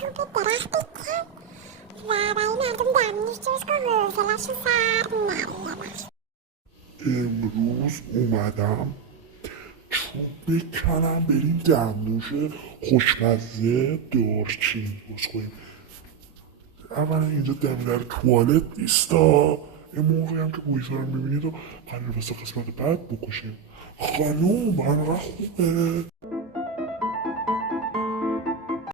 چوب درخت بکن و برای مردم دمنوش درست کن حوصله‌شون سر نره. امروز اومدم چوب بکنم بریم دمنوش خوشمزه دارچین درست کنیم. اولا اینجا دم در توالت نیستا، این موقعی هم که پلیسا رو میبینید و قرار واسه قسمت بعد بکشیم. خانوم انقدر خوبه.